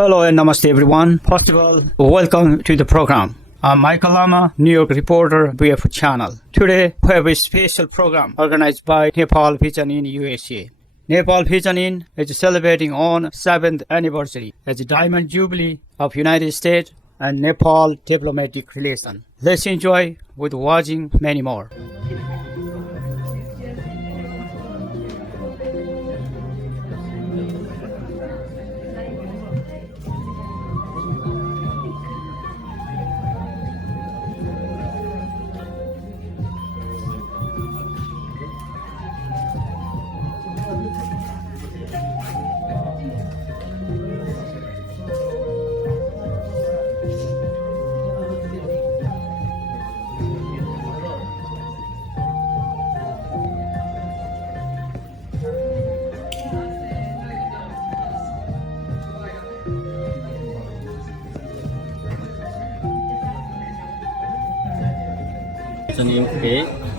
Hello and namaste everyone. First of all, welcome to the program. I'm Michael Lama, New York reporter, BF channel. Today, we have a special program organized by Nepal Vision in USA. Nepal Vision in is celebrating on 7th anniversary as a diamond jubilee of United States and Nepal diplomatic relation. Let's enjoy with watching many more.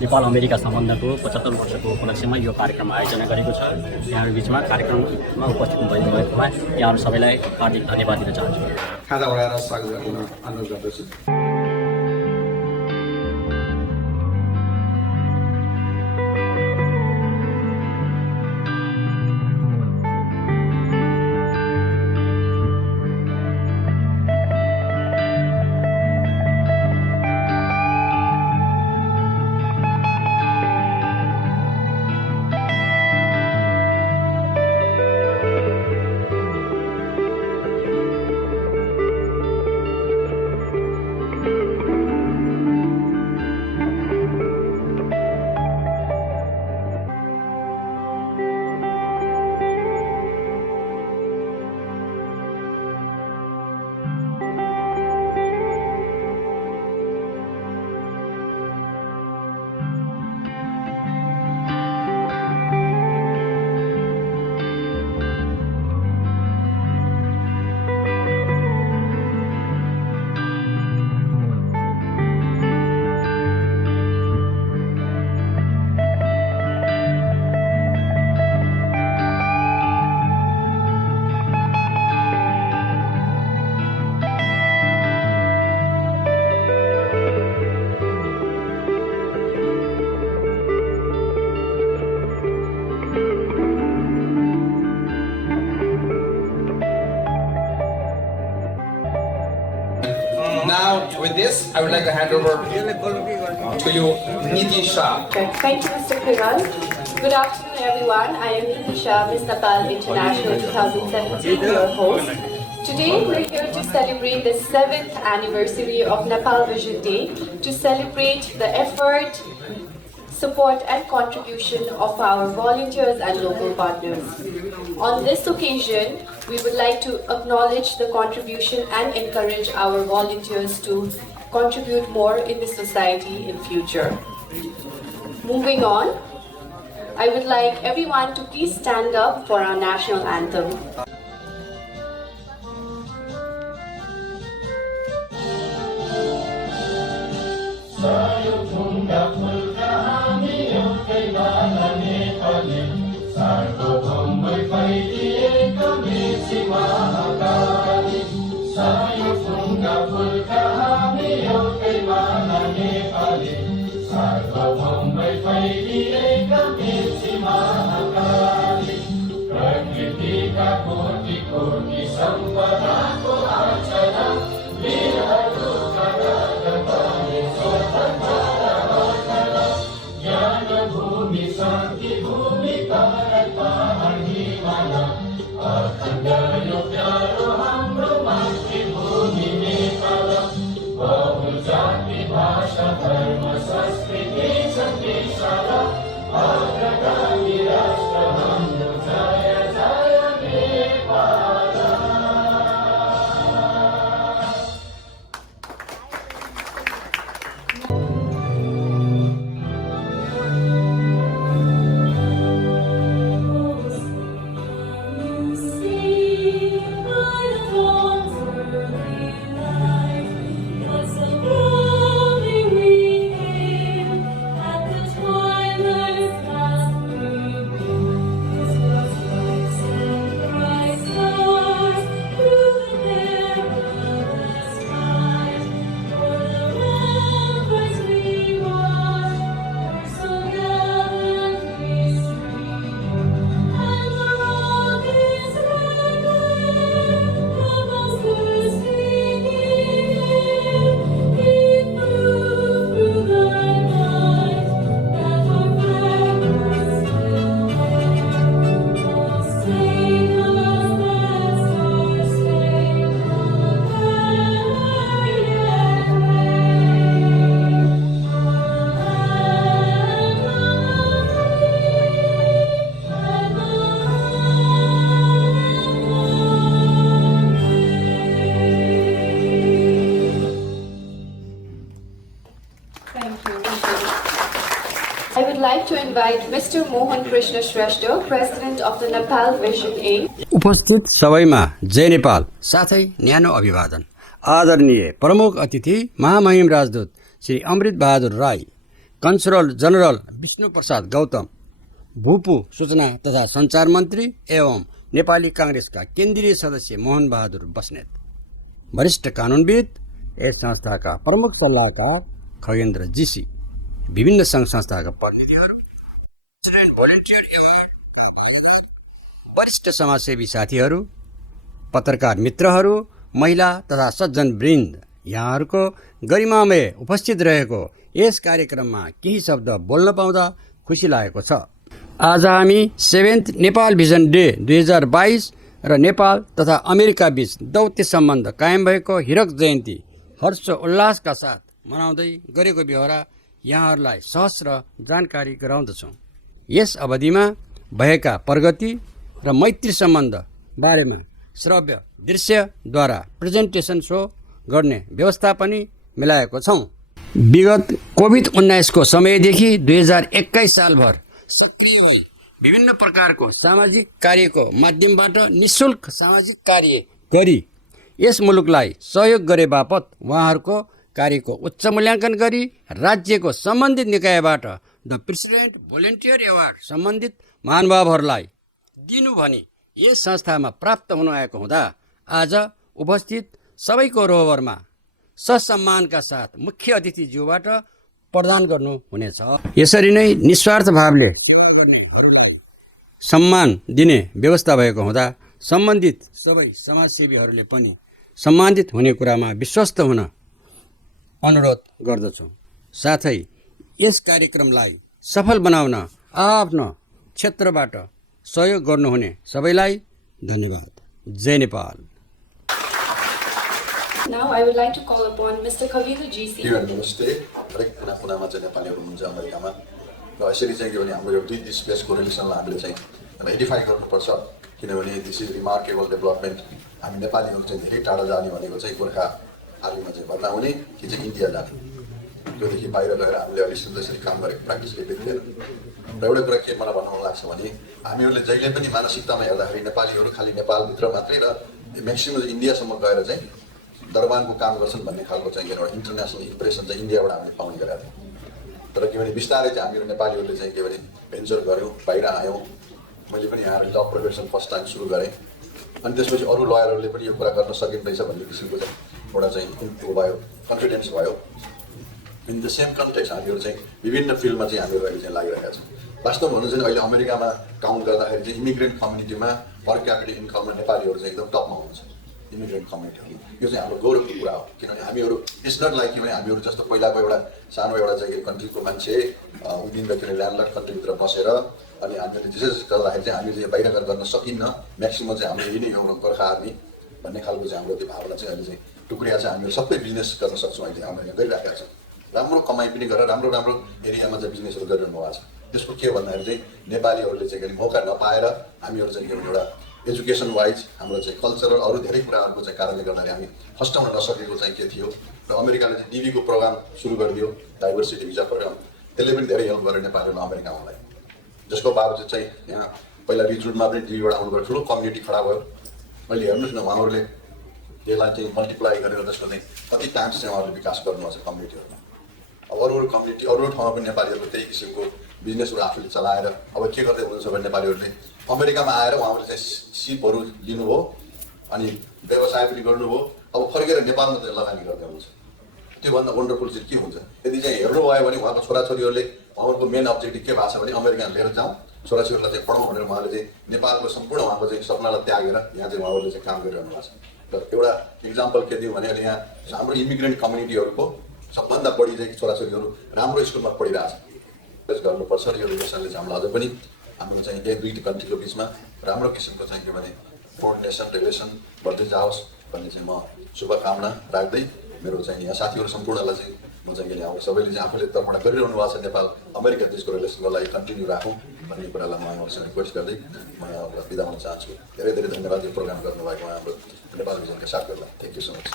Nepal America सम्बन्धको 75 वर्षको उपलक्ष्यमा यो कार्यक्रम आयोजना गरेको छ। यहाँहरु बीचमा कार्यक्रममा उपस्थित भएकोमा यहाँहरु सबैलाई हार्दिक धन्यवाद दिन चाहन्छु। खाजा बनाएर स्वागत गर्न अनुरोध गर्दछु। Now, with this, I would like to hand over to you, Niti Shah. Thank you, Mr. Kiran. Good afternoon, everyone. I am Niti Shah, Miss Nepal International 2017, your host. Today, we're here to celebrate the 7th anniversary of Nepal Vision Day, to celebrate the effort, support and contribution of our volunteers and local partners. On this occasion, we would like to acknowledge the contribution and encourage our volunteers to contribute more in the society in future. Moving on, I would like everyone to please stand up for our national anthem. to invite Mr. Mohan Krishna Shrestha, President of the Nepal Vision Inc. उपस्थित सबैमा जय नेपाल साथै न्यानो अभिवादन। आदरणीय प्रमुख अतिथि महामहिम राजदूत श्री अमृत बहादुर राई, कन्सुलर जनरल विष्णु प्रसाद गौतम, भूपू सूचना तथा सञ्चार मन्त्री एवं नेपाली काङ्ग्रेसका केन्द्रीय सदस्य मोहन बहादुर बस्नेत, वरिष्ठ कानुनविद, यस संस्थाका प्रमुख सल्लाहकार खगेन्द्र जीसी, विभिन्न सङ्घ संस्थाका प्रतिनिधिहरू, प्रेसिडेन्ट भोलिन्टियर एवार्ड, वरिष्ठ समाजसेवी साथीहरू, पत्रकार मित्रहरू, महिला तथा सज्जन वृन्द, यहाँहरूको गरिमामय उपस्थित रहेको यस कार्यक्रममा केही शब्द बोल्न पाउँदा खुसी लागेको छ। आज हामी 7th नेपाल भिजन डे 2022 र नेपाल तथा अमेरिका बीच दौत्य सम्बन्ध कायम भएको हिरक जयन्ती हर्ष उल्लासका साथ मनाउँदै गरेको बेहोरा यहाँहरूलाई सहस्र जानकारी गराउँदछौँ। यस अवधिमा भएका प्रगति र मैत्री सम्बन्ध बारेमा श्रव्य दृश्यद्वारा प्रेजेन्टेसन सो गर्ने व्यवस्था पनि मिलाएको छौँ। विगत कोभिड-19 को समयदेखि 2021 सालभर सक्रिय भई विभिन्न प्रकारको सामाजिक कार्यको माध्यमबाट निःशुल्क सामाजिक कार्य गरी यस मुलुकलाई सहयोग गरे बापत उहाँहरूको कार्यको उच्च मूल्याङ्कन गरी राज्यको सम्बन्धित निकायबाट द प्रेसिडेन्ट भोलिन्टियर एवार्ड सम्बन्धित महानुभावहरूलाई दिनु भनी यस संस्थामा प्राप्त हुन आएको हुँदा आज उपस्थित सबैको रोहबरमा ससम्मानका साथ मुख्य अतिथिज्यूबाट प्रदान गर्नु हुनेछ। यसरी नै निस्वार्थ भावले सेवा गर्नेहरूलाई सम्मान दिने व्यवस्था भएको हुँदा सम्बन्धित सबै समाजसेवीहरूले पनि सम्मानित हुने कुरामा विश्वस्त हुन अनुरोध गर्दछौँ। साथै यस कार्यक्रमलाई सफल बनाउन आफ्नो क्षेत्रबाट सहयोग गर्नुहुने सबैलाई धन्यवाद। जय Nepal. Now I would like to call upon Mr. Corvid GC. नमस्ते। हरेक कुनामा चाहिँ नेपालीहरू हुनुहुन्छ अमेरिकामा र यसरी चाहिँ के भने हाम्रो यो दुई देशको रिलेसनलाई हामीले चाहिँ एडिफाई गर्नुपर्छ, किनभने दिस इज रिमार्केबल डेभलपमेन्ट। हामी नेपालीहरू चाहिँ धेरै टाढा जाने भनेको चाहिँ गोर्खा आर्मीमा चाहिँ भर्ना हुने कि चाहिँ इन्डिया जाने, त्योदेखि बाहिर गएर हामीले अहिले सुन्दरसरी काम गरेको प्र्याक्टिस केही थिएन। र एउटा कुरा के मलाई भन्नु मन लाग्छ भने हामीहरूले जहिले पनि मानसिकतामा हेर्दाखेरि नेपालीहरू खालि नेपालभित्र मात्रै र म्याक्सिमम इन्डियासम्म गएर चाहिँ दरबानको काम गर्छन् भन्ने खालको चाहिँ एउटा इन्टरनेसनल इम्प्रेसन चाहिँ इन्डियाबाट हामीले पाउने गरेका थियौँ। तर के भने बिस्तारै चाहिँ हामीहरू नेपालीहरूले चाहिँ के भने भेन्चर गऱ्यौँ, बाहिर आयौँ। मैले पनि यहाँ ल प्रोफेसन फर्स्ट टाइम सुरु गरेँ, अनि त्यसपछि अरू लयरहरूले पनि यो कुरा गर्न सकिँदैछ भन्ने किसिमको चाहिँ एउटा चाहिँ ऊ भयो, कन्फिडेन्स भयो। इन द सेम कन्टेक्स्ट हामीहरू चाहिँ विभिन्न फिल्डमा चाहिँ हामीहरू अहिले चाहिँ लागिरहेका छौँ। वास्तवमा भन्नु चाहिँ अहिले अमेरिकामा काउन्ट गर्दाखेरि चाहिँ इमिग्रेन्ट कम्युनिटीमा पर क्यापिटल इन्कममा नेपालीहरू चाहिँ एकदम टपमा हुनुहुन्छ। इमिग्रेन्ट कम्युनिटीहरू यो चाहिँ हाम्रो गौरवको कुरा हो, किनभने हामीहरू इट्स नट लाइक कि भने हामीहरू जस्तो पहिलाको एउटा सानो एउटा चाहिँ कन्ट्रीको मान्छे उदिन के अरे ल्यान्डलक कन्ट्रीभित्र बसेर अनि हामीले त्यसै गर्दाखेरि चाहिँ हामीले बाहिर गएर गर्न सकिन्न। म्याक्सिमम चाहिँ हाम्रो यही नै हो गोर्खा आर्मी भन्ने खालको चाहिँ हाम्रो त्यो भावना चाहिँ अहिले चाहिँ टुक्रिया चाहिँ हामीहरू सबै बिजनेस गर्न सक्छौँ। अहिले हामीले गरिरहेका छौँ, राम्रो कमाइ पनि गरेर राम्रो राम्रो एरियामा चाहिँ बिजनेसहरू गरिरहनु भएको छ। त्यसको के भन्दाखेरि चाहिँ नेपालीहरूले चाहिँ मौका नपाएर हामीहरू चाहिँ के भने एउटा एजुकेसन वाइज हाम्रो चाहिँ कल्चरल अरू धेरै कुराहरूको चाहिँ कारणले गर्दाखेरि हामी फस्टाउन नसकेको चाहिँ के थियो। र अमेरिकाले चाहिँ डिबीको प्रोग्राम सुरु गरिदियो, डाइभर्सिटी भिजा प्रोग्राम, त्यसले पनि धेरै हेल्प गर्यो नेपालीहरूलाई अमेरिका आउनलाई। जसको बावजुद चाहिँ यहाँ पहिला रिक्रुटमा पनि डिबीबाट आउनुभयो, ठुलो कम्युनिटी खडा भयो। अहिले हेर्नुहोस् न उहाँहरूले त्यसलाई चाहिँ मल्टिप्लाई गरेर त्यसको चाहिँ कति टाइम्स चाहिँ उहाँहरूले विकास गर्नुभएको छ कम्युनिटीहरूमा। अब अरू कम्युनिटी अरू ठाउँमा पनि नेपालीहरूको त्यही किसिमको बिजनेसहरू आफूले चलाएर अब के गर्दै हुनुहुन्छ भने नेपालीहरूले अमेरिकामा आएर उहाँहरूले चाहिँ सिपहरू लिनुभयो अनि व्यवसाय पनि गर्नुभयो। अब फर्केर नेपालमा चाहिँ लगानी गर्दै हुनुहुन्छ। त्योभन्दा वन्डरफुल चाहिँ के हुन्छ? यदि चाहिँ हेर्नुभयो भने उहाँको छोराछोरीहरूले उहाँको मेन अब्जेक्टिभ के भएको छ भने अमेरिका लिएर जाउँ, छोराछोरीलाई चाहिँ पढाउँ भनेर उहाँले चाहिँ नेपालको सम्पूर्ण उहाँको चाहिँ सपनालाई त्यागेर यहाँ चाहिँ उहाँहरूले चाहिँ काम गरिरहनु भएको छ। र एउटा इक्जाम्पल के दिउँ भने अहिले यहाँ हाम्रो इमिग्रेन्ट कम्युनिटीहरूको सबभन्दा बढी चाहिँ छोराछोरीहरू राम्रो स्कुलमा पढिरहेछ। गर्नुपर्छ र यो रिलेसनले चाहिँ हामीलाई अझै पनि हाम्रो चाहिँ यही दुई कन्ट्रीको बिचमा राम्रो किसिमको चाहिँ के भने कोअर्डिनेसन रिलेसन बढ्दै जाओस् भन्ने चाहिँ म शुभकामना राख्दै मेरो चाहिँ यहाँ साथीहरू सम्पूर्णलाई चाहिँ म चाहिँ के अब सबैले चाहिँ आफूले तर्फबाट गरिरहनु भएको छ नेपाल अमेरिका देशको रिलेसनको लागि कन्टिन्यू राखौँ भन्ने कुरालाई म यहाँहरूसँग रिक्वेस्ट गर्दै म यहाँहरूलाई बिदा हुन चाहन्छु। धेरै धेरै धन्यवाद यो प्रोग्राम गर्नुभएको हाम्रो नेपाल भिजनका साथीहरूलाई। Thank you so much.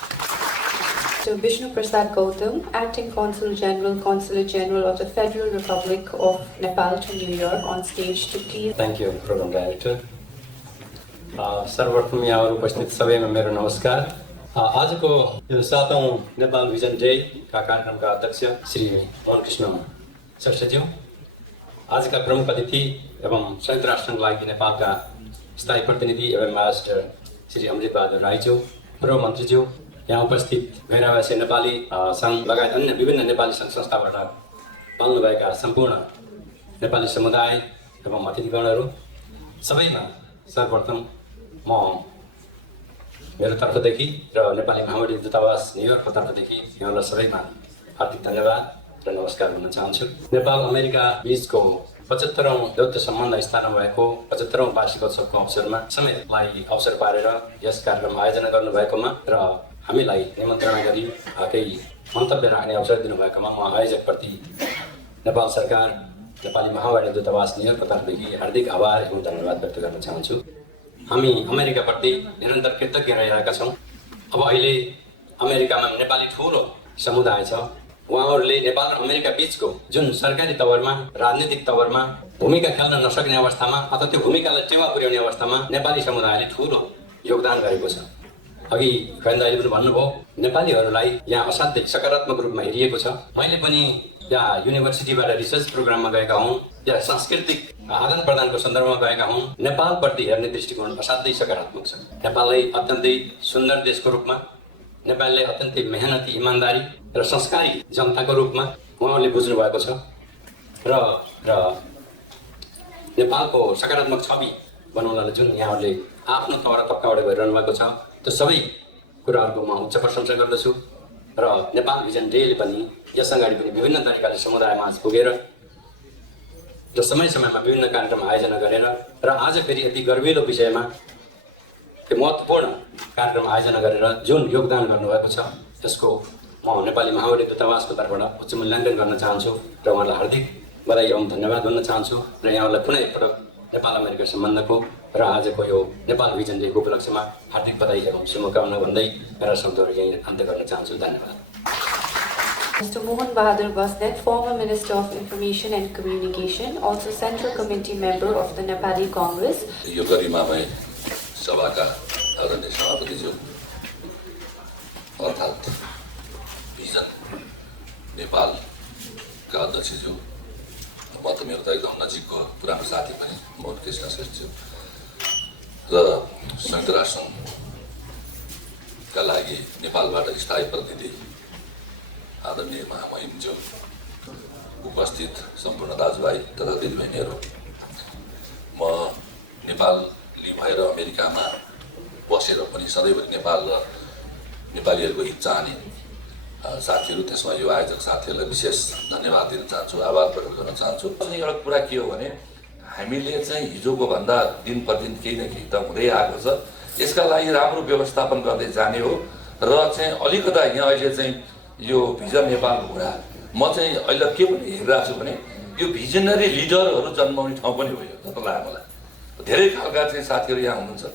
Mr. Vishnu Prasad Gautam, Acting Consul General, Consulate General of the Federal Republic of Nepal to New York on stage to please. Thank you, Program Director. सर्वप्रथम यहाँ उपस्थित सबैमा मेरो नमस्कार। आजको यो 7औं नेपाल भिजन डे का कार्यक्रमका अध्यक्ष श्री मोहन कृष्ण श्रेष्ठज्यू, आजका प्रमुख अतिथि एवं संयुक्त राष्ट्रका लागि नेपालका स्थायी प्रतिनिधि एवं एम्बेसडर श्री अमृत बहादुर राईज्यू, पूर्व मन्त्रीज्यू, यहाँ उपस्थित गैरावासी नेपाली सङ्घ लगायत अन्य विभिन्न नेपाली सङ्घ संस्थाबाट पाल्नुभएका सम्पूर्ण नेपाली समुदाय एवं अतिथिगणहरू सबैमा सर्वप्रथम म मेरो तर्फदेखि र नेपाली महामण्डलीय दूतावास न्युयोर्कको तर्फदेखि यहाँलाई सबैमा हार्दिक धन्यवाद र नमस्कार भन्न चाहन्छु। नेपाल अमेरिका बीचको 75औं द्वैत सम्बन्ध स्थापना भएको 75औं वार्षिकोत्सवको अवसरमा सबैलाई अवसर पारेर यस कार्यक्रम आयोजना गर्नुभएकोमा र हामीलाई निमन्त्रणा गरी केही मन्तव्य राख्ने अवसर दिनुभएकोमा म आयोजकप्रति नेपाल सरकार, नेपाली महामण्डलीय दूतावास न्युयोर्कको तर्फदेखि हार्दिक आभार एवं धन्यवाद व्यक्त गर्न चाहन्छु। हामी अमेरिकाप्रति निरन्तर कृतज्ञ रहिरहेका छौँ। अब अहिले अमेरिकामा नेपाली ठुलो समुदाय छ। उहाँहरूले नेपाल र अमेरिका बीचको जुन सरकारी तवरमा, राजनीतिक तवरमा भूमिका खेल्न नसक्ने अवस्थामा अथवा त्यो भूमिकालाई टेवा पुर्याउने अवस्थामा नेपाली समुदायले ठुलो योगदान गरेको छ। अघि खैन दाइले पनि भन्नुभयो, नेपालीहरूलाई यहाँ असाध्यै सकारात्मक रूपमा हेरिएको छ। मैले पनि यहाँ युनिभर्सिटीबाट रिसर्च प्रोग्राममा गएका हुँ, या सांस्कृतिक आदान प्रदानको सन्दर्भमा गएका हुँ। नेपालप्रति हेर्ने दृष्टिकोण असाध्यै सकारात्मक छ। नेपाललाई अत्यन्तै सुन्दर देशको रूपमा, नेपालले अत्यन्तै मेहनती, इमान्दारी र संस्कारी जनताको रूपमा उहाँहरूले बुझ्नु भएको छ र नेपालको सकारात्मक छवि बनाउनलाई जुन यहाँहरूले आफ्नो तवर तर्काबाट गरिरहनु भएको छ, त्यो सबै कुराहरूको म उच्च प्रशंसा गर्दछु। र नेपाल भिजन डेले पनि यस अगाडि पनि विभिन्न तरिकाले समुदायमा पुगेर र समय समयमा विभिन्न कार्यक्रम आयोजना गरेर र आज फेरि यति गर्विलो विषयमा त्यो महत्त्वपूर्ण कार्यक्रम आयोजना गरेर जुन योगदान गर्नुभएको छ, त्यसको म नेपाली महामण्डलीय दूतावासको तर्फबाट उच्च मूल्याङ्कन गर्न चाहन्छु र उहाँलाई हार्दिक बधाई एवं धन्यवाद भन्न चाहन्छु र यहाँलाई पुनः एकपटक नेपाल अमेरिका सम्बन्धको र आजको यो नेपाल भिजन डेको उपलक्ष्यमा हार्दिक बधाई एवं शुभकामना भन्दै मेरा शब्दहरू यहीँ अन्त्य गर्न चाहन्छु। धन्यवाद। Mr. Mohan Bahadur Vasnet, former Minister of Information and Communication, also Central Committee member of the Nepali Congress. यो गरिमामय सभाका आदरणीय सभापतिज्यू अर्थात् भिजन नेपालका अध्यक्षज्यू, म त मेरो त एकदम नजिकको पुरानो साथी पनि मोहन कृष्ण श्रेष्ठज्यू र संयुक्त राष्ट्रका लागि नेपालबाट स्थायी प्रतिनिधि आदरणीय महामहिमज्यू, उपस्थित सम्पूर्ण दाजुभाइ तथा दिदीबहिनीहरू, म नेपाली भएर अमेरिकामा बसेर पनि सधैँभरि नेपाल र नेपालीहरूको हित चाहने साथीहरू, त्यसमा यो आयोजक साथीहरूलाई विशेष धन्यवाद दिन चाहन्छु, आभार प्रकट गर्न चाहन्छु। एउटा कुरा के हो भने हामीले चाहिँ हिजोको भन्दा दिन प्रतिदिन केही न केही त हुँदै आएको छ। यसका लागि राम्रो व्यवस्थापन गर्दै जाने हो र चाहिँ अलिकता यहाँ अहिले चाहिँ यो भिजन नेपालको कुरा म चाहिँ अहिले के पनि हेरिरहेको छु भने यो भिजनरी लिडरहरू जन्माउने ठाउँ पनि हो यो, जस्तो लाग्यो मलाई। धेरै खालका चाहिँ साथीहरू यहाँ हुनुहुन्छ,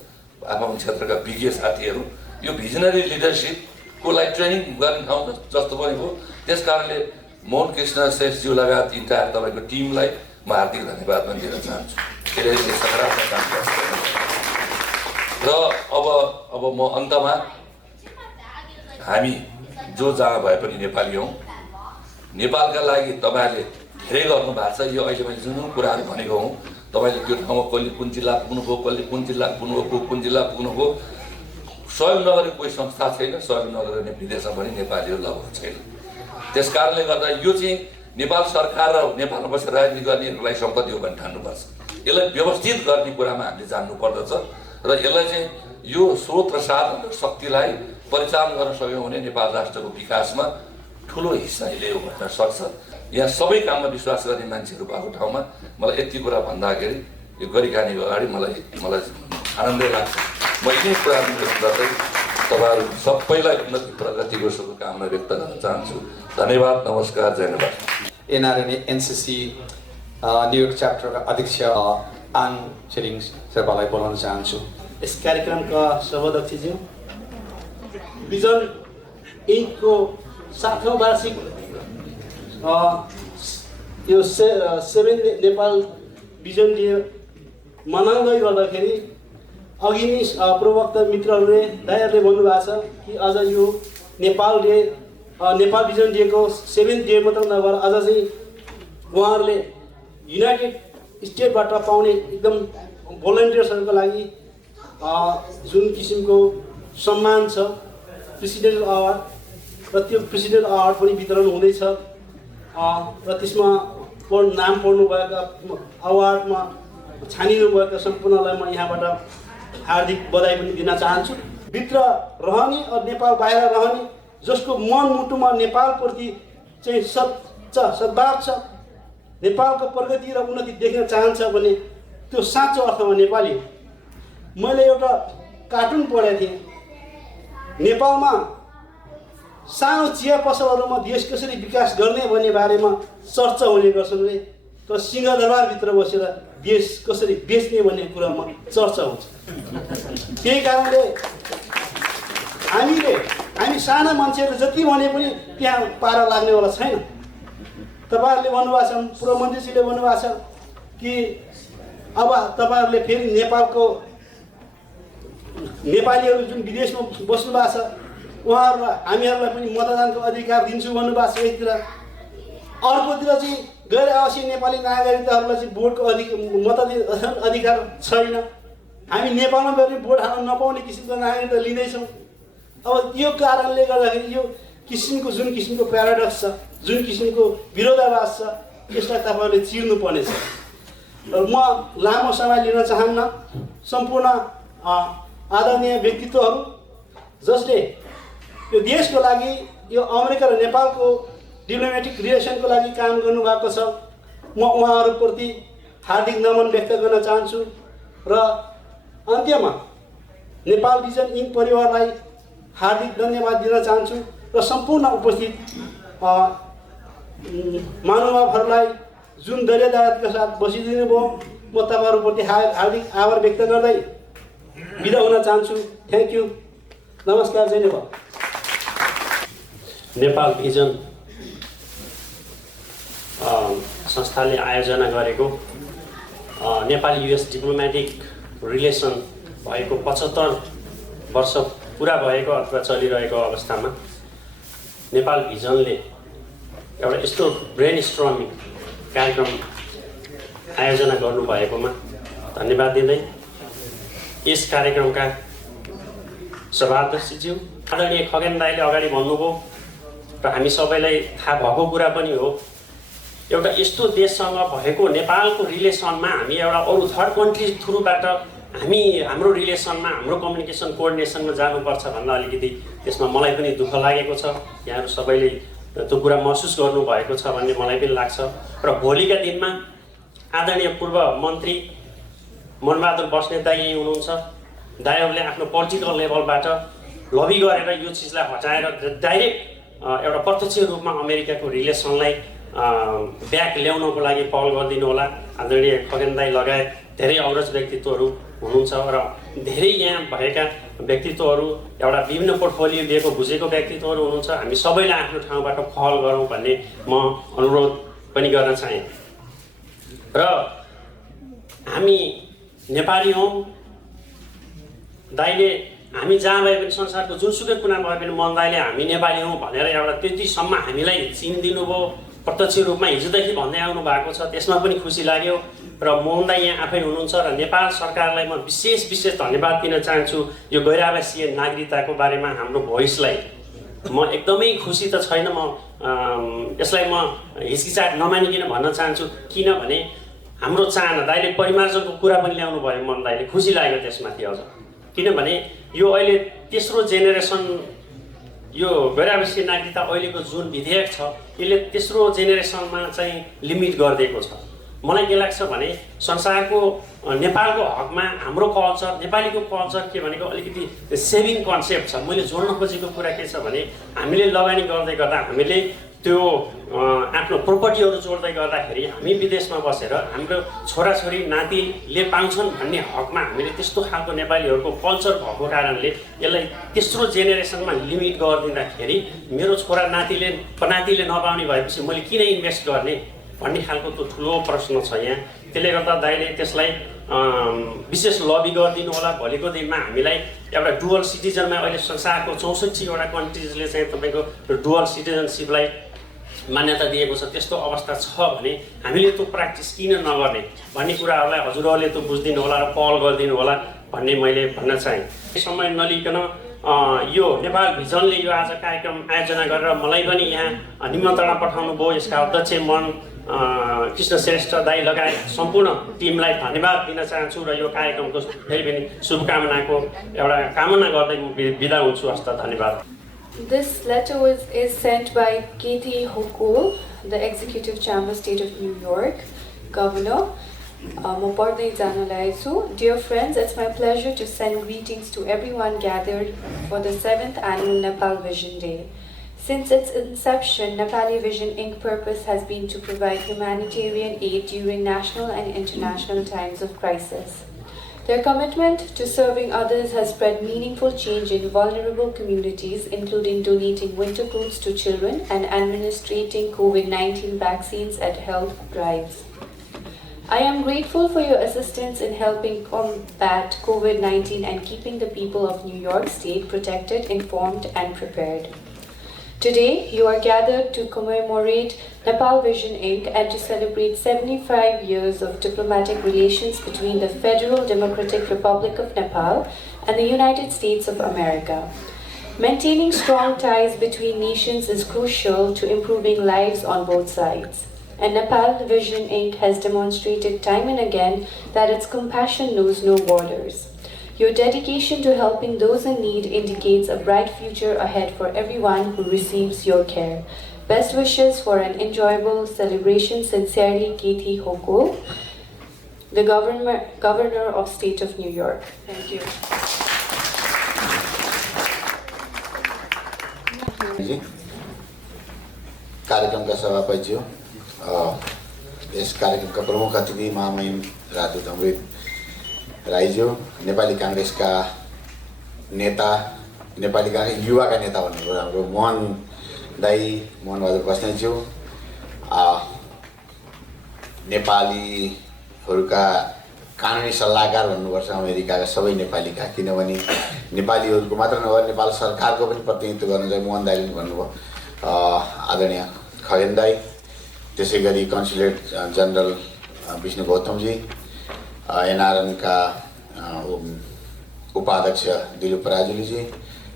आफ्नो क्षेत्रका विज्ञ साथीहरू, यो भिजनरी लिडरसिपको लागि ट्रेनिङ गर्ने ठाउँ जस्तो पनि हो। त्यस कारणले मोहन कृष्ण श्रेष्ठज्यू लगायत इन्टायर तपाईँको टिमलाई म हार्दिक धन्यवाद पनि दिन चाहन्छु। धेरै सकारात्मक काम गर्छ। र अब म अन्तमा हामी जो जहाँ भए पनि नेपाली हौँ, नेपालका लागि तपाईँहरूले धेरै गर्नु भएको छ। यो अहिले मैले जुन कुराहरू भनेको हुँ, तपाईँले त्यो ठाउँमा कसले कुन जिल्ला पुग्नुभयो, कसले कुन जिल्ला पुग्नुभयो, कुन जिल्ला पुग्नुभयो, सहयोग नगरेको कोही संस्था छैन, सहयोग नगरेर विदेशमा पनि नेपालीहरू लगभग छैन। त्यस कारणले गर्दा यो चाहिँ नेपाल सरकार र नेपालमा बसेर राजनीति गर्नेहरूलाई सम्पत्ति हो भने ठान्नुपर्छ। यसलाई व्यवस्थित गर्ने कुरामा हामीले जान्नु पर्दछ र यसलाई चाहिँ यो स्रोत र साधन र शक्तिलाई परिचालन गर्न सक्यौँ भने नेपाल राष्ट्रको विकासमा ठुलो हिस्सा लियो भन्न सक्छ। यहाँ सबै काममा विश्वास गर्ने मान्छेहरू भएको ठाउँमा मलाई यति कुरा भन्दाखेरि यो गरिखानेको अगाडि मलाई आनन्दै लाग्छ। म यही कुरा गर्दै तपाईँहरू सबैलाई उन्नति प्रगतिको शुभकामना व्यक्त गर्न चाहन्छु। धन्यवाद, नमस्कार, जय नेपाल। एनआरएन एनसीसी न्युयोर्क च्याप्टरका अध्यक्ष आङ छिरिङ शेर्पालाई बोलाउन चाहन्छु। यस कार्यक्रमका सभाध्यक्षज्यू, भिजन इन्कको 7औं वार्षिक यो 7 नेपाल भिजन डे मनाउँदै गर्दाखेरि अघि नै प्रवक्ता मित्रहरूले दाइहरूले भन्नुभएको छ कि अझ यो नेपाल भिजन डेको 7th डे मात्र नभएर अझ चाहिँ उहाँहरूले युनाइटेड स्टेटबाट पाउने एकदम भोलिन्टियर्सहरूको लागि जुन किसिमको सम्मान छ प्रेसिडेन्ट अवार्ड र त्यो प्रेसिडेन्ट अवार्ड पनि वितरण हुँदैछ र त्यसमा नाम पढ्नुभएका अवार्डमा छानिनुभएका सम्पूर्णलाई म यहाँबाट हार्दिक बधाई पनि दिन चाहन्छु। भित्र रहने नेपाल बाहिर रहने जसको मनमुटुमा नेपालप्रति चाहिँ सद्भाव छ, नेपालको प्रगति र उन्नति देख्न चाहन्छ भने त्यो साँचो अर्थमा नेपाली हो। मैले एउटा कार्टुन पढेको थिएँ, नेपालमा सानो चिया पसलहरूमा देश कसरी विकास गर्ने भन्ने बारेमा चर्चा हुने गर्छन् रे, तर सिंहदरबारभित्र बसेर देश कसरी बेच्ने भन्ने कुरामा चर्चा हुन्छ। त्यही कारणले हामी साना मान्छेहरू जति भने पनि त्यहाँ पारा लाग्नेवाला छैन। तपाईँहरूले भन्नुभएको छ, पूर्वमन्त्रीजीले भन्नुभएको छ कि अब तपाईँहरूले फेरि नेपालीहरू जुन विदेशमा बस्नु भएको छ उहाँहरूलाई हामीहरूलाई पनि मतदानको अधिकार दिन्छु भन्नुभएको छ एकतिर, अर्कोतिर चाहिँ गैर आवासीय नेपाली नागरिकताहरूलाई चाहिँ भोटको मतदान अधिकार छैन। हामी नेपालमा गएर भोट हाल्न नपाउने किसिमको नागरिकता लिँदैछौँ। अब यो कारणले गर्दाखेरि यो जुन किसिमको प्याराडक्स छ, जुन किसिमको विरोधाभास छ, यसलाई तपाईँहरूले चिर्नु पर्नेछ। र म लामो समय लिन चाहन्न। सम्पूर्ण आदरणीय व्यक्तित्वहरू जसले यो देशको लागि, यो अमेरिका र नेपालको डिप्लोमेटिक रिलेसनको लागि काम गर्नुभएको छ, म उहाँहरूप्रति हार्दिक नमन व्यक्त गर्न चाहन्छु। र अन्त्यमा नेपाल भिजन इन्क परिवारलाई हार्दिक धन्यवाद दिन चाहन्छु र सम्पूर्ण उपस्थित महानुभावहरूलाई जुन धैर्यदायकका साथ बसिदिनु भयो, म तपाईँहरूप्रति हार्दिक आभार व्यक्त गर्दै बिदा हुन चाहन्छु। थ्याङ्क यू, नमस्कार, जय नेपाल। नेपाल भिजन संस्थाले आयोजना गरेको नेपाली युएस डिप्लोमेटिक रिलेसन भएको 75 वर्ष पुरा भएको अथवा चलिरहेको अवस्थामा नेपाल भिजनले एउटा यस्तो ब्रेन स्ट्रमिङ कार्यक्रम आयोजना गर्नुभएकोमा धन्यवाद दिँदै यस कार्यक्रमका सभाध्यक्षज्यू आदरणीय खगेन दाइले अगाडि भन्नुभयो र हामी सबैलाई थाहा भएको कुरा पनि हो, एउटा यस्तो देशसँग भएको नेपालको रिलेसनमा हामी एउटा अरू थर्ड कन्ट्री थ्रुबाट हाम्रो रिलेसनमा, हाम्रो कम्युनिकेसन कोअर्डिनेसनमा जानुपर्छ भन्दा अलिकति त्यसमा मलाई पनि दुःख लागेको छ। यहाँहरू सबैले त्यो कुरा महसुस गर्नुभएको छ भन्ने मलाई पनि लाग्छ। र भोलिका दिनमा आदरणीय पूर्व मन्त्री मनबहादुर बस्नेत दाइ यहीँ हुनुहुन्छ। दाइहरूले आफ्नो पोलिटिकल लेभलबाट लबी गरेर यो चिजलाई हटाएर डाइरेक्ट एउटा प्रत्यक्ष रूपमा अमेरिकाको रिलेसनलाई ब्याक ल्याउनको लागि पहल गरिदिनु होला। आदरणीय खगेन दाइ लगायत धेरै अग्रज व्यक्तित्वहरू हुनुहुन्छ र धेरै यहाँ भएका व्यक्तित्वहरू, एउटा विभिन्न पोर्टफोलियो लिएको बुझेको व्यक्तित्वहरू हुनुहुन्छ। हामी सबैलाई आफ्नो ठाउँबाट पहल गरौँ भन्ने म अनुरोध पनि गर्न चाहे। र हामी नेपाली हौँ, दाइले हामी जहाँ भए पनि संसारको जुनसुकै कुनामा भए पनि मन दाइले हामी नेपाली हौँ भनेर एउटा त्यतिसम्म हामीलाई चिनिदिनु भयो, प्रत्यक्ष रूपमा हिजोदेखि भन्दै आउनु भएको छ, त्यसमा पनि खुसी लाग्यो। र मोहन दाइ यहाँ आफै हुनुहुन्छ र नेपाल सरकारलाई म विशेष धन्यवाद दिन चाहन्छु। यो गैर आवासीय नागरिकताको बारेमा हाम्रो भोइसलाई म एकदमै खुसी त छैन, यसलाई म हिचकिचाट नमानिकन भन्न चाहन्छु। किनभने हाम्रो चाहना, दाइले परिमार्जनको कुरा पनि ल्याउनु भयो, मन दाइले खुसी लाग्यो त्यसमाथि अझ। किनभने यो अहिले तेस्रो जेनेरेसन, यो गैर आवासीय नागरिकता अहिलेको जुन विधेयक छ यसले तेस्रो जेनेरेसनमा चाहिँ लिमिट गरिदिएको छ। मलाई के लाग्छ भने संसारको नेपालको हकमा हाम्रो कल्चर, नेपालीको कल्चर के भनेको अलिकति सेभिङ कन्सेप्ट छ। मैले जोड्न खोजेको कुरा के छ भने हामीले लगानी गर्दै गर्दा हामीले त्यो आफ्नो प्रोपर्टीहरू जोड्दै गर्दाखेरि हामी विदेशमा बसेर हाम्रो छोराछोरी नातिले पाउँछन् भन्ने हकमा हामीले त्यस्तो खालको नेपालीहरूको कल्चर भएको कारणले यसलाई तेस्रो जेनेरेसनमा लिमिट गरिदिँदाखेरि मेरो छोरा नातिले नपाउने भएपछि मैले किन इन्भेस्ट गर्ने भन्ने खालको त्यो ठुलो प्रश्न छ यहाँ। त्यसले गर्दा दाइले त्यसलाई विशेष लबी गरिदिनु होला। भोलिको दिनमा हामीलाई एउटा डुअल सिटिजनमा अहिले संसारको 64वटा कन्ट्रिजले चाहिँ तपाईँको डुअल सिटिजनसिपलाई मान्यता दिएको छ। त्यस्तो अवस्था छ भने हामीले त्यो प्र्याक्टिस किन नगर्ने भन्ने कुराहरूलाई हजुरहरूले त्यो बुझिदिनु होला र पहल गरिदिनु होला भन्ने मैले भन्न चाहेँ। समय नलिकन यो नेपाल भिजनले यो आज कार्यक्रम आयोजना गरेर मलाई पनि यहाँ निमन्त्रणा पठाउनु भयो। यसका अध्यक्ष मन कृष्ण श्रेष्ठ दाई लगायत सम्पूर्ण टिमलाई धन्यवाद दिन चाहन्छु र यो कार्यक्रमको फेरि पनि शुभकामनाको एउटा कामना गर्दै म बिदा हुन्छु। हस्त धन्यवाद। This letter is sent by Kathy Hochul, the Executive Chamber, State of New York, Governor. Dear friends, it's my pleasure to send greetings to everyone gathered for the 7th Annual Nepal Vision Day. Since its inception, Nepali Vision Inc. purpose has been to provide humanitarian aid during national and international times of crisis. Their commitment to serving others has spread meaningful change in vulnerable communities, including donating winter clothes to children and administering COVID-19 vaccines at health drives. I am grateful for your assistance in helping combat COVID-19 and keeping the people of New York State protected, informed, and prepared. Today, you are gathered to commemorate Nepal Vision Inc. and to celebrate 75 years of diplomatic relations between the Federal Democratic Republic of Nepal and the United States of America. Maintaining strong ties between nations is crucial to improving lives on both sides. And Nepal Vision Inc. has demonstrated time and again that its compassion knows no borders. Your dedication to helping those in need indicates a bright future ahead for everyone who receives your care. Best wishes for an enjoyable celebration. Sincerely, Kathy Hochul, the Governor of State of New York. Thank you. कार्यक्रमका सभापति यस कार्यक्रमका प्रमुख अतिथि महामहिम राजदूत अमृत राईज्यू, नेपाली काङ्ग्रेसका नेता, नेपाली काङ्ग्रेस युवाका नेता भन्नुभयो हाम्रो मोहन दाई, मोहनबहादुर बस्नेतज्यू, नेपालीहरूका कानुनी सल्लाहकार भन्नुपर्छ अमेरिकाका सबै नेपालीका, किनभने नेपालीहरूको मात्र नभएर नेपाल सरकारको पनि प्रतिनिधित्व गर्नु चाहिँ मोहन दाईले भन्नुभयो। आदरणीय खगेन दाई, त्यसै गरी कन्सुलेट जनरल विष्णु गौतमजी, एनआरएनका उपाध्यक्ष दिलीप पराजुलीजी,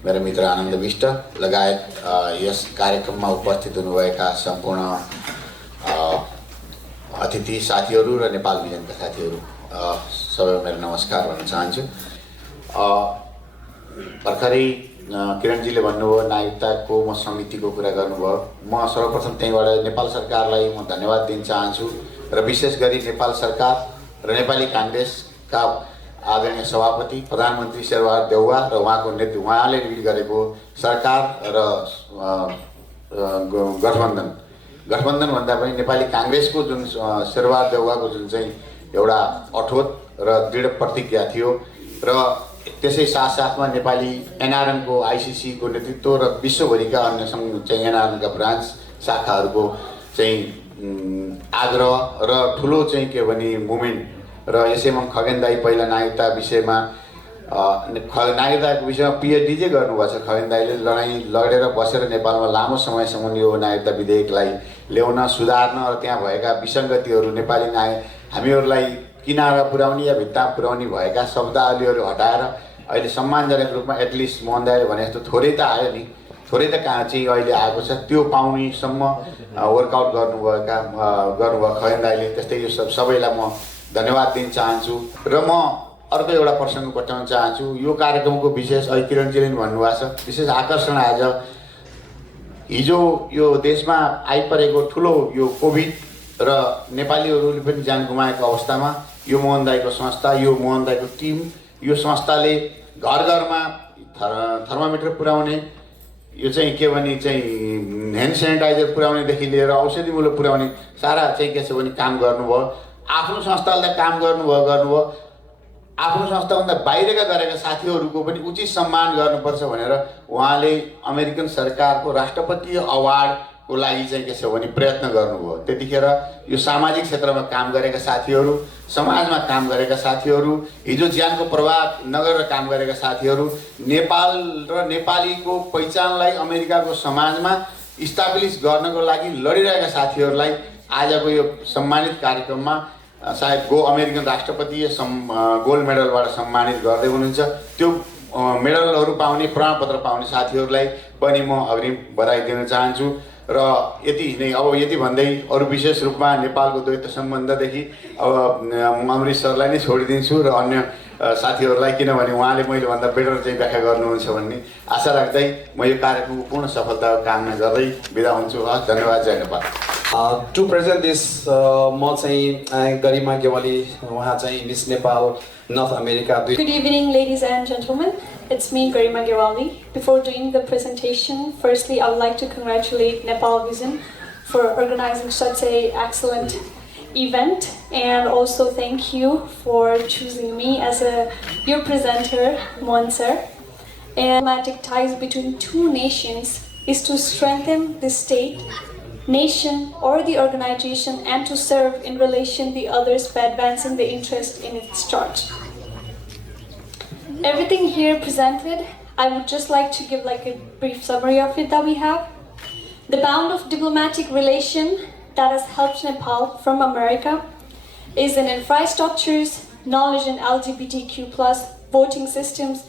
मेरो मित्र आनन्द विष्ट लगायत यस कार्यक्रममा उपस्थित हुनुभएका सम्पूर्ण अतिथि साथीहरू र नेपाल भिजनका साथीहरू सबैलाई मेरो नमस्कार भन्न चाहन्छु। भर्खरै किरणजीले भन्नुभयो नागरिकताको म समितिको कुरा गर्नुभयो। म सर्वप्रथम त्यहीँबाट नेपाल सरकारलाई म धन्यवाद दिन चाहन्छु र विशेष गरी नेपाल सरकार र नेपाली काङ्ग्रेसका आदरणीय सभापति प्रधानमन्त्री शेरबहादुर देउवा र उहाँले लिड गरेको सरकार र गठबन्धन भन्दा पनि नेपाली काङ्ग्रेसको जुन शेरबहादुर देउवाको जुन चाहिँ एउटा अठोट र दृढ प्रतिज्ञा थियो र त्यसै साथसाथमा नेपाली एनआरएनको आइसिसीको नेतृत्व र विश्वभरिका अन्य चाहिँ एनआरएनका ब्रान्च शाखाहरूको चाहिँ आग्रह र ठुलो चाहिँ के भने मुभमेन्ट र यसैमा खगेन दाई पहिला नागरिकता विषयमा नागरिकताको विषयमा पिएचडी चाहिँ गर्नुभएको छ। खगेन दाईले लडाइँ लडेर बसेर नेपालमा लामो समयसम्म यो नागरिकता विधेयकलाई ल्याउन, सुधार्न र त्यहाँ भएका विसङ्गतिहरू नेपाली हामीहरूलाई किनारा पुर्याउने या भित्ता पुर्याउने भएका शब्दावलीहरू हटाएर अहिले सम्मानजनक रूपमा एटलिस्ट मोहन दाईले भने जस्तो थोरै त आयो नि, थोरै त कहाँ चाहिँ अहिले आएको छ, त्यो पाउनेसम्म वर्कआउट गर्नुभयो खगेन दाईले। त्यस्तै यो सबैलाई म धन्यवाद दिन चाहन्छु र म अर्को एउटा प्रसङ्ग बचाउन चाहन्छु। यो कार्यक्रमको विशेष अहिले किरणजीले पनि भन्नुभएको छ, विशेष आकर्षण आज हिजो यो देशमा आइपरेको ठुलो यो कोभिड र नेपालीहरूले पनि ज्यान गुमाएको अवस्थामा यो मोहन दाईको संस्था, यो मोहन दाईको टिम, यो संस्थाले घर घरमा थर्मामिटर पुर्याउने, यो चाहिँ के भने चाहिँ ह्यान्ड सेनिटाइजर पुर्याउनेदेखि लिएर औषधिमूलक पुर्याउने सारा चाहिँ के छ भने काम गर्नुभयो। आफ्नो संस्थालाई काम गर्नुभयो। आफ्नो संस्थाभन्दा बाहिरका गरेका साथीहरूको पनि उचित सम्मान गर्नुपर्छ भनेर उहाँले अमेरिकन सरकारको राष्ट्रपतीय अवार्डको लागि चाहिँ के छ भने प्रयत्न गर्नुभयो। त्यतिखेर यो सामाजिक क्षेत्रमा काम गरेका साथीहरू, समाजमा काम गरेका साथीहरू, हिजो ज्यानको प्रवाह नगरेर काम गरेका साथीहरू, नेपाल र नेपालीको पहिचानलाई अमेरिकाको समाजमा इस्टाब्लिस गर्नको लागि लडिरहेका साथीहरूलाई आजको यो सम्मानित कार्यक्रममा सायद अमेरिकन राष्ट्रपतीय गोल्ड मेडलबाट सम्मानित गर्दै हुनुहुन्छ। त्यो मेडलहरू पाउने, प्रमाणपत्र पाउने साथीहरूलाई पनि म अग्रिम बधाई दिन चाहन्छु। र यति नै, अब यति भन्दै अरू विशेष रूपमा नेपालको द्वैत सम्बन्धदेखि अब अमृत सरलाई नै छोडिदिन्छु र अन्य साथीहरूलाई, किनभने उहाँले मैले भन्दा बेटर चाहिँ व्याख्या गर्नुहुन्छ भन्ने आशा राख्दै म यो कार्यक्रमको पूर्ण सफलताको कामना गर्दै बिदा हुन्छु। हस्, धन्यवाद। जय नेपाल। To present this, म चाहिँ गरिमा गेवाली, उहाँ चाहिँ miss Nepal North America. Good evening, ladies and gentlemen. It's me, Garima Gewali. Before doing the presentation, firstly, I would like to congratulate Nepal Vision for organizing such an excellent event, and also thank you for choosing me as your presenter, Mohan sir. And diplomatic ties between two nations is to strengthen the state, nation, or the organization, and to serve in relation the others by advancing the interest in its charge. Everything here presented, I would just like to give like a brief summary of it that we have. The bond of diplomatic relation that has helped Nepal from America is in infrastructures, knowledge in LGBTQ+, voting systems,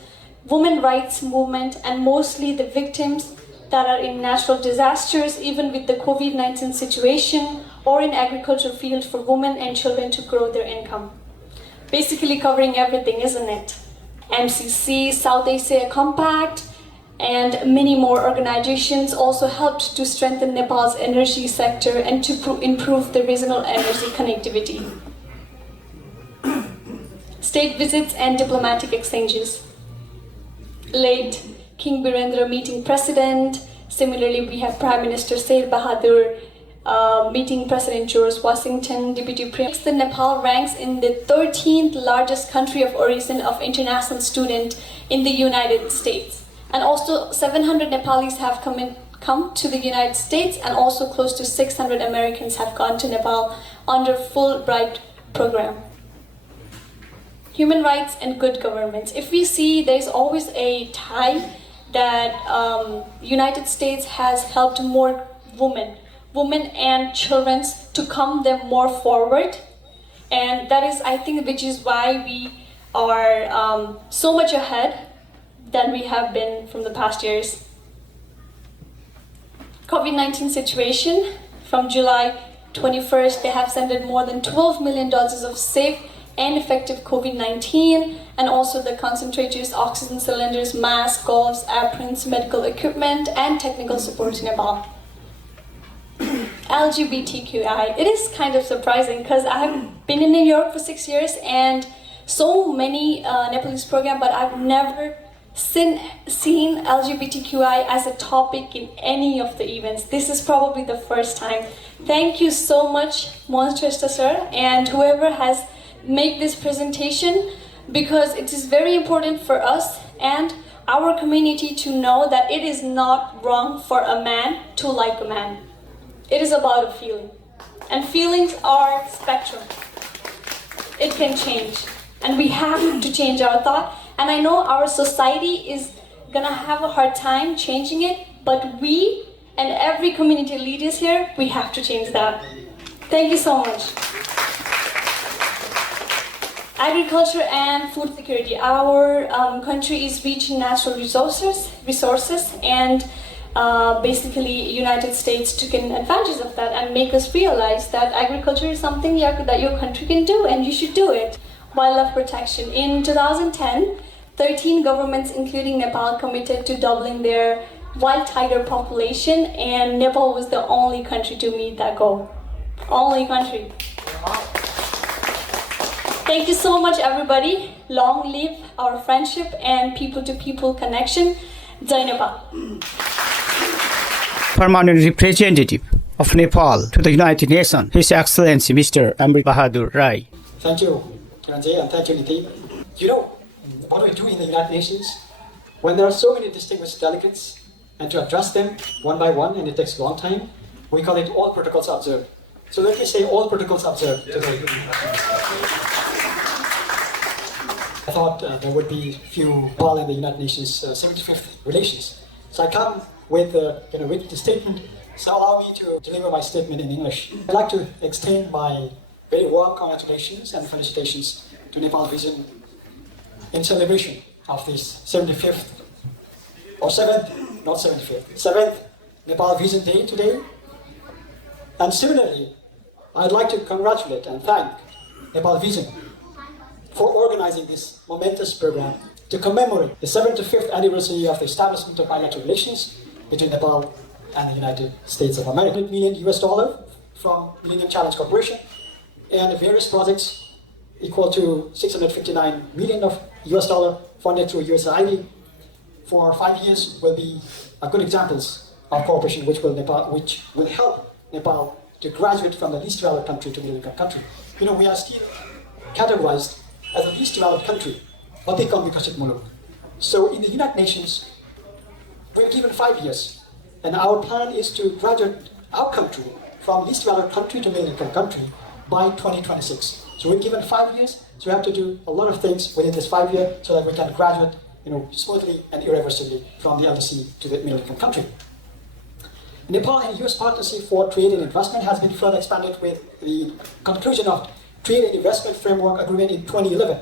women rights movement, and mostly the victims that are in natural disasters, even with the COVID-19 situation, or in agriculture field for women and children to grow their income. Basically covering everything, isn't it? MCC, South Asia Compact, and many more organizations also helped to strengthen Nepal's energy sector and to improve the regional energy connectivity. State visits and diplomatic exchanges. Late King Birendra meeting President. Similarly, we have Prime Minister Sher Bahadur meeting President George Washington, Deputy Prime. The Nepal ranks in the 13th largest country of origin of international student in the United States. And also 700 Nepalis have come to the United States, and also close to 600 Americans have gone to Nepal under Fulbright program. Human rights and good governance. If we see, there's always a tie that United States has helped more women and children to come them more forward, and that is, I think, which is why we are so much ahead than we have been from the past years. COVID-19 situation, from July 21st, they have sent more than $12 million of safe and effective COVID-19, and also the concentrators, oxygen cylinders, masks, gloves, aprons, medical equipment, and technical support to Nepal. LGBTQI. It is kind of surprising because I have been in New York for 6 years and so many Nepalese programs, but I've never seen LGBTQI as a topic in any of the events. This is probably the first time. Thank you so much, Monstresta sir, and whoever has made this presentation, because it is very important for us and our community to know that it is not wrong for a man to like a man. It is about a feeling, and feelings are spectrum. It can change, and we have to change our thought. And I know our society is gonna have a hard time changing it, but we and every community leaders here, we have to change that. Thank you so much. Agriculture and food security. Our country is rich in natural resources, and basically United States took advantage of that and make us realize that agriculture is something that your country can do, and you should do it. Wildlife protection. In 2010, 13 governments, including Nepal, committed to doubling their wild tiger population, and Nepal was the only country to meet that goal. Only country. Thank you so much, everybody. Long live our friendship and people-to-people connection. Jai Nepal. Permanent Representative of Nepal to the United Nations, His Excellency Mr. Amrit Bahadur Rai. Thank you, Kiranjay, and thank you, Niti. You know, what we do in the United Nations, when there are so many distinguished delegates, and to address them one by one, and it takes a long time, we call it all protocols observed. So let me say all protocols observed today. I thought there would be few Nepal in the United Nations 75th relations. So I come with with the statement. So allow me to deliver my statement in English. I'd like to extend my very warm congratulations and felicitations to Nepal Vision in celebration of this 75th, or 7th, not 75th, 7th Nepal Vision Day today. And similarly, I'd like to congratulate and thank Nepal Vision for organizing this momentous program to commemorate the 75th anniversary of the establishment of bilateral relations between Nepal and the United States of America. $100 million from Millennium Challenge Corporation and various projects equal to $659 million of US dollar funded through USA.As for 5 years will be good examples of cooperation which will help Nepal to graduate from the least developed country to middle income country. You know, we are still categorized as the least developed country, but become Vikashit Muluk. So in the United Nations, we're given 5 years, and our plan is to graduate our country from least developed country to middle income country by 2026. So we're given 5 years, so we have to do a lot of things within this 5 years so that we can graduate, smoothly and irreversibly from the LDC to the middle income country. Nepal and US Partnership for Trade and Investment has been further expanded with the conclusion of Trade and Investment Framework Agreement in 2011.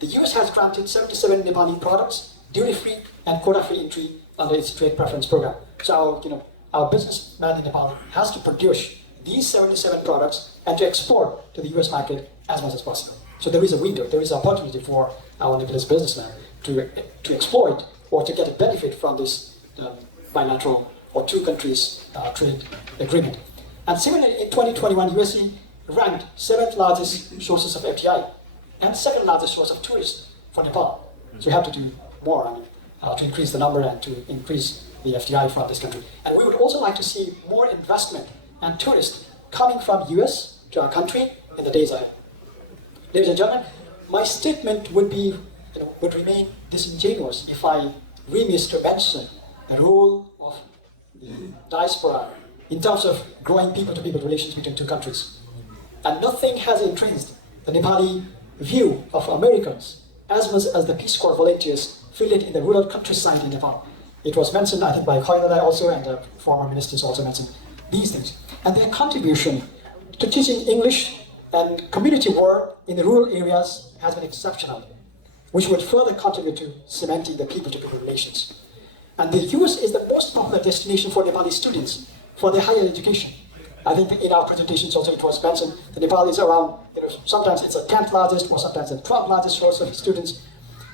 The US has granted 77 Nepali products duty-free and quota-free entry under its trade preference program. So our businessman in Nepal has to produce these 77 products and to export to the US market as much as possible. So there is a window, there is an opportunity for our Nepalese businessmen to exploit or to get a benefit from this bilateral or two countries trade agreement. And similarly, in 2021, USA ranked 7th largest sources of FDI and 2nd largest source of tourists for Nepal. So we have to do more to increase the number and to increase the FDI from this country. And we would also like to see more investment and tourists coming from US to our country in the days ahead. Ladies and gentlemen, my statement would remain disingenuous if I remiss to mention the role of the diaspora in terms of growing people-to-people relations between two countries. And nothing has increased the Nepali view of Americans as much as the Peace Corps volunteers fielded in the rural countryside in Nepal. It was mentioned, I think, by Khoinadai also, and the former ministers also mentioned these things. And their contribution to teaching English and community work in the rural areas has been exceptional, which would further contribute to cementing the people-to-people relations. And the US is the most popular destination for Nepali students for their higher education. I think in our presentations also it was mentioned that Nepal is around, sometimes it's the 10th largest or sometimes the 12th largest source of students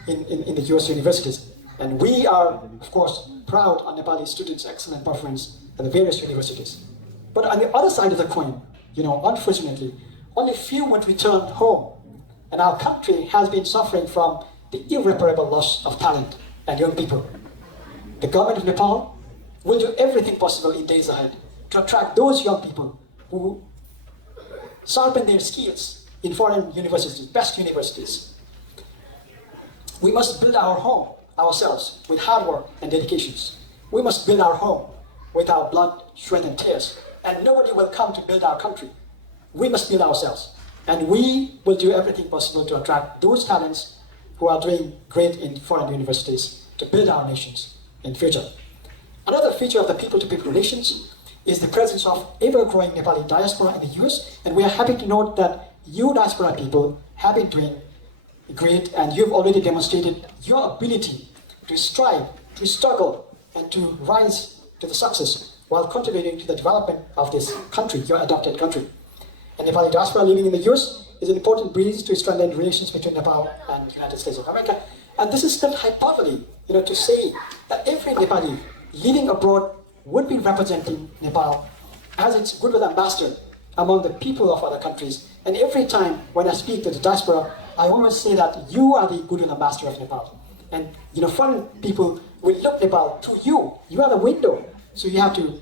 in the US universities. And we are, of course, proud on Nepali students' excellent performance at the various universities. But on the other side of the coin, unfortunately, only few would return home. And our country has been suffering from the irreparable loss of talent and young people. The government of Nepal will do everything possible in days ahead to attract those young people who sharpen their skills in foreign universities, best universities. We must build our home ourselves with hard work and dedications. We must build our home with our blood, sweat, and tears. And nobody will come to build our country. We must build ourselves. And we will do everything possible to attract those talents who are doing great in foreign universities to build our nations in future. Another feature of the people-to-people relations is the presence of ever-growing Nepali diaspora in the US, and we are happy to note that you diaspora people have been doing great, and you've already demonstrated your ability to strive, to struggle, and to rise to the success while contributing to the development of this country, your adopted country. And Nepali diaspora living in the US is an important bridge to strengthen relations between Nepal and the United States of America. And this is not hyperbole, to say that every Nepali living abroad would be representing Nepal as its goodwill ambassador among the people of other countries. And every time when I speak to the diaspora, I always say that you are the goodwill ambassador of Nepal. And foreign people will look Nepal through you. You are the window. So you have to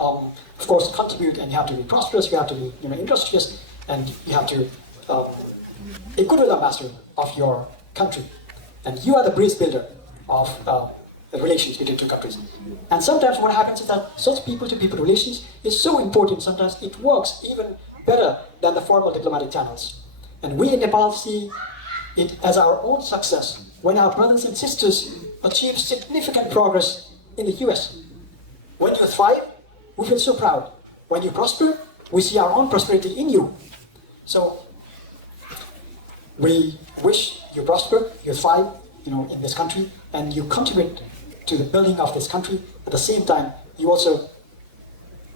of course, contribute, and you have to be prosperous, you have to be industrious, and you have to a goodwill ambassador of your country. And you are the bridge builder of the relations between two countries. And sometimes what happens is that such people-to-people relations is so important, sometimes it works even better than the formal diplomatic channels. And we in Nepal see it as our own success when our brothers and sisters achieve significant progress in the US. When you thrive, we feel so proud. When you prosper, we see our own prosperity in you. So we wish you prosper, you thrive, in this country, and you contribute to the building of this country. At the same time, you also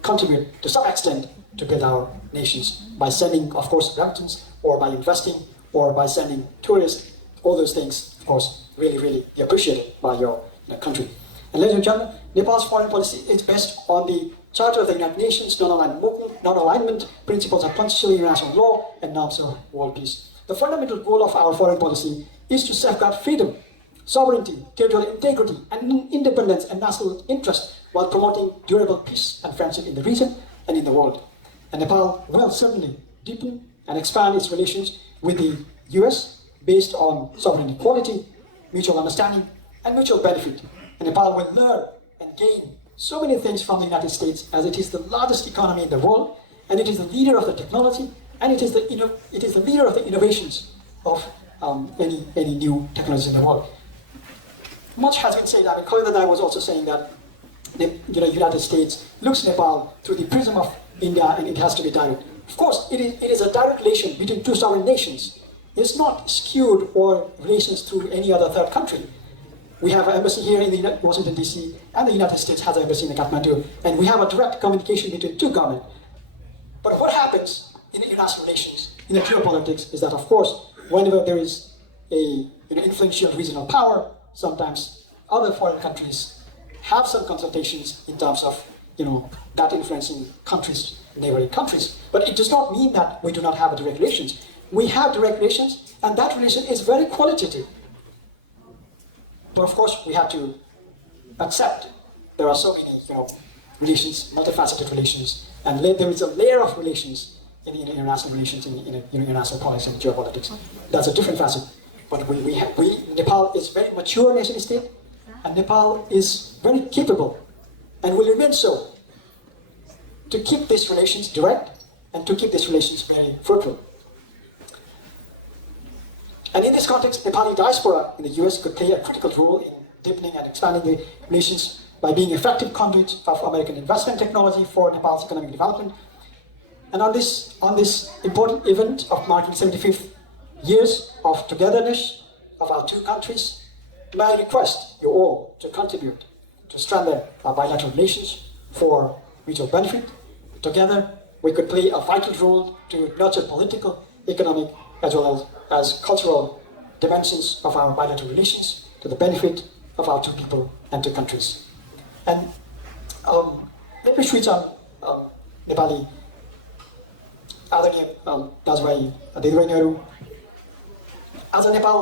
contribute to some extent to build our nations by sending, of course, remittances, or by investing, or by sending tourists. All those things, of course, really, really appreciated by your country. And ladies and gentlemen, Nepal's foreign policy is based on the Charter of the United Nations, non-alignment principles of constitutional international law, and norms of world peace. The fundamental goal of our foreign policy is to safeguard freedom, sovereignty, territorial integrity, and independence and national interest while promoting durable peace and friendship in the region and in the world. And Nepal will certainly deepen and expand its relations with the US based on sovereign equality, mutual understanding, and mutual benefit. And Nepal will learn and gain so many things from the United States, as it is the largest economy in the world, and it is the leader of the technology, and it is the leader of the innovations of any new technologies in the world. Much has been said. Corvid was also saying that the United States looks Nepal through the prism of India, and it has to be direct. Of course, it is a direct relation between two sovereign nations. It's not skewed or relations through any other third country. We have an embassy here in Washington, D.C., and the United States has an embassy in Kathmandu, and we have a direct communication between two governments. But what happens in international relations, in the geopolitics, is that, of course, whenever there is a influential regional power, sometimes other foreign countries have some consultations in terms of that influencing countries, neighboring countries. But it does not mean that we do not have direct relations. We have direct relations, and that relation is very qualitative. But of course, we have to accept there are so many relations, multifaceted relations, and there is a layer of relations in international relations, in international politics and geopolitics. That's a different facet. But Nepal is a very mature nation state, and Nepal is very capable, and will remain so, to keep these relations direct and to keep these relations very fruitful. And in this context, Nepali diaspora in the US could play a critical role in deepening and expanding the relations by being effective conduits of American investment technology for Nepal's economic development. And on this important event of marking 75th years of togetherness of our two countries, may I request you all to contribute to strengthen our bilateral relations for mutual benefit. Together, we could play a vital role to nurture political, economic, as well as cultural dimensions of our bilateral relations to the benefit of our two people and two countries. And let me switch on Nepali. आदरणीय दाजुभाइ दिदीबहिनीहरू, आज नेपाल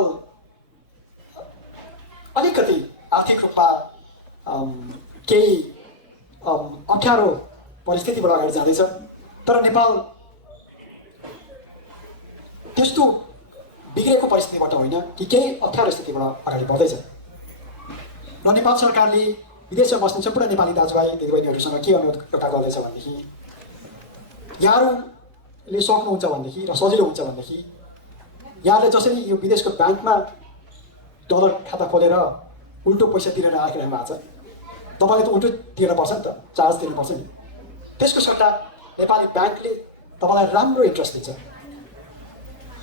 अलिकति आर्थिक रूपमा केही अप्ठ्यारो परिस्थितिबाट अगाडि जाँदैछ, तर नेपाल त्यस्तो बिग्रेको परिस्थितिबाट होइन कि केही अप्ठ्यारो स्थितिबाट अगाडि बढ्दैछ। र नेपाल सरकारले विदेशमा बस्ने सम्पूर्ण नेपाली दाजुभाइ दिदीबहिनीहरूसँग के अनुरोध गर्दैछ भनेदेखि, यहाँहरूले सक्नुहुन्छ भनेदेखि र सजिलो हुन्छ भनेदेखि यहाँले जसरी यो विदेशको ब्याङ्कमा डलर खाता खोलेर उल्टो पैसा तिरेर राखिरहनु भएको छ, तपाईँले त उल्टो तिर्न पर्छ नि त, चार्ज तिर्नु पर्छ नि। त्यसको सट्टा नेपाली ब्याङ्कले तपाईँलाई राम्रो इन्ट्रेस्ट दिन्छ।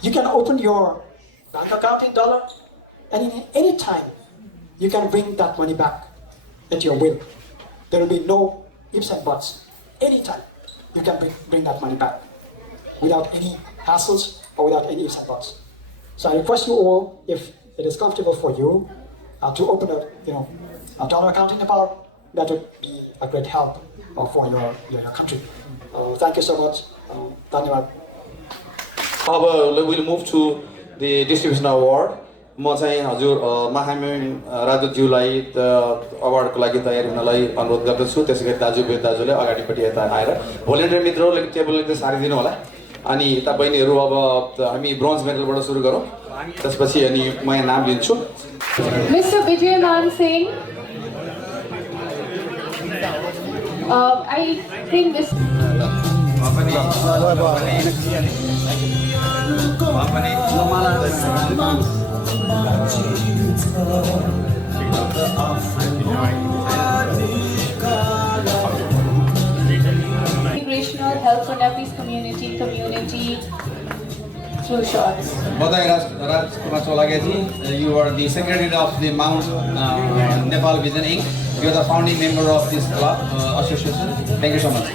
You can open your bank account in dollar, and in any time you can bring that money back at your will. There will be no ifs and buts. Anytime you can bring that money back without any hassles or without any ifs and buts. So I request you all, if it is comfortable for you, to open a dollar account in Nepal. That would be a great help for your country. Thank you so much. Dhanyawad. We'll move to the distribution award. म चाहिँ हजुर महामहिम राजदूतज्यूलाई अवार्डको लागि तयारी हुनलाई अनुरोध गर्दछु। त्यसै गरी दाजुले अगाडिपट्टि यता आएर भोलिन्टियर मित्रहरूले टेबलले सारिदिनु होला। अनि यता बहिनीहरू अब हामी ब्रोन्ज मेडलबाट सुरु गरौँ, त्यसपछि अनि म यहाँ नाम लिन्छु। Mr. Vijayaman Singh, I think this. Inspirational help for Nepalese community through shots. बधाई राजकुमार चौलागाजी, you are the secretary of the Mount Nepal Vision Inc. You are the founding member of this club association. Thank you so much.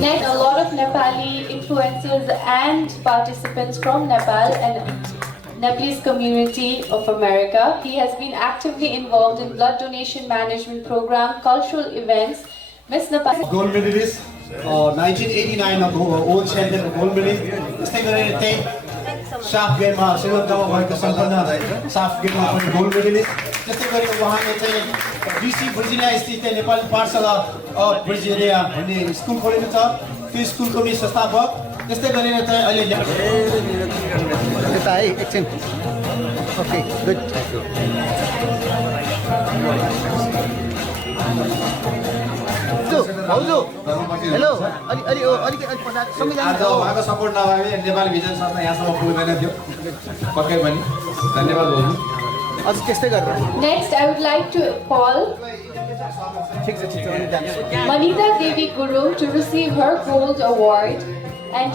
Met a lot of Nepali influencers and participants from Nepal and Nepalese community of America. He has been actively involved in blood donation management program, cultural events. Miss Nepal. Gold medalist, 1989 of world champion gold medalist. त्यस्तै गरेर त्यही साफ गेममा श्रीलङ्कामा भएको सम्पन्न साफ गेममा पनि gold medallist. त्यस्तै गरी उहाँले चाहिँ डिसी भर्जिनिया स्थित नेपाली पाठशाला भर्जिनिया भन्ने स्कुल खोलेको छ, त्यो स्कुलको पनि संस्थापक। त्यस्तै गरेर चाहिँ अहिले यता है एकछिन। Okay good. हेलो आज उहाँको सपोर्ट नभए नेपाली भिजन संस्था यहाँसम्म पुग्दैन थियो पक्कै पनि। धन्यवाद भाउजू। अझ त्यस्तै गरेर Next, I would like to call Manita Devi Guru to receive her gold award and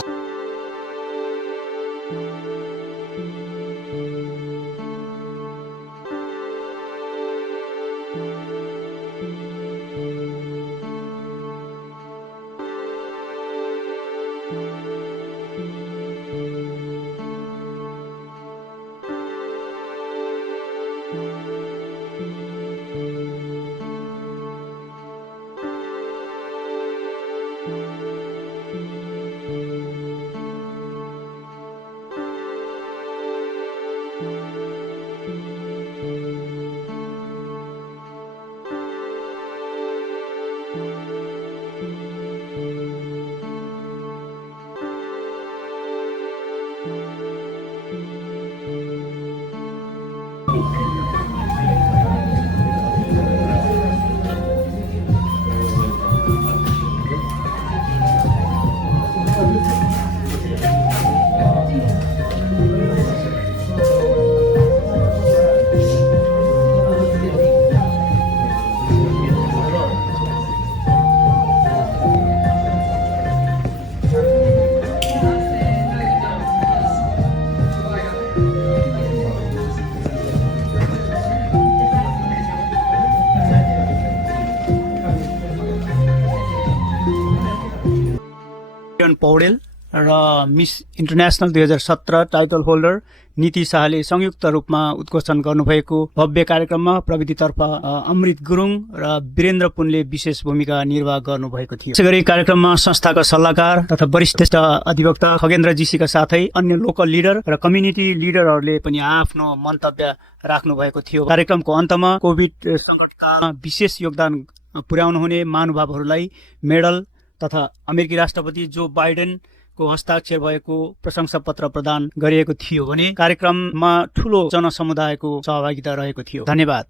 Paudel र मिस इन्टरनेसनल 2017 टाइटल होल्डर नीति शाहले संयुक्त रूपमा उद्घोषण गर्नुभएको भव्य कार्यक्रममा प्रविधितर्फ अमृत गुरुङ र वीरेन्द्र पुनले विशेष भूमिका निर्वाह गर्नुभएको थियो। यसैगरी कार्यक्रममा संस्थाका सल्लाहकार तथा वरिष्ठ अधिवक्ता खगेन्द्र जीसीका साथै अन्य लोकल लिडर र कम्युनिटी लिडरहरूले पनि आफ्नो मन्तव्य राख्नु भएको थियो। कार्यक्रमको अन्तमा कोभिड संकटकालमा विशेष योगदान पुर्याउनु हुने महानुभावहरूलाई मेडल तथा अमेरिकी राष्ट्रपति जो बाइडेनको हस्ताक्षर भएको प्रशंसा पत्र प्रदान गरिएको थियो भने कार्यक्रममा ठूलो जनसमुदायको सहभागिता रहेको थियो। धन्यवाद।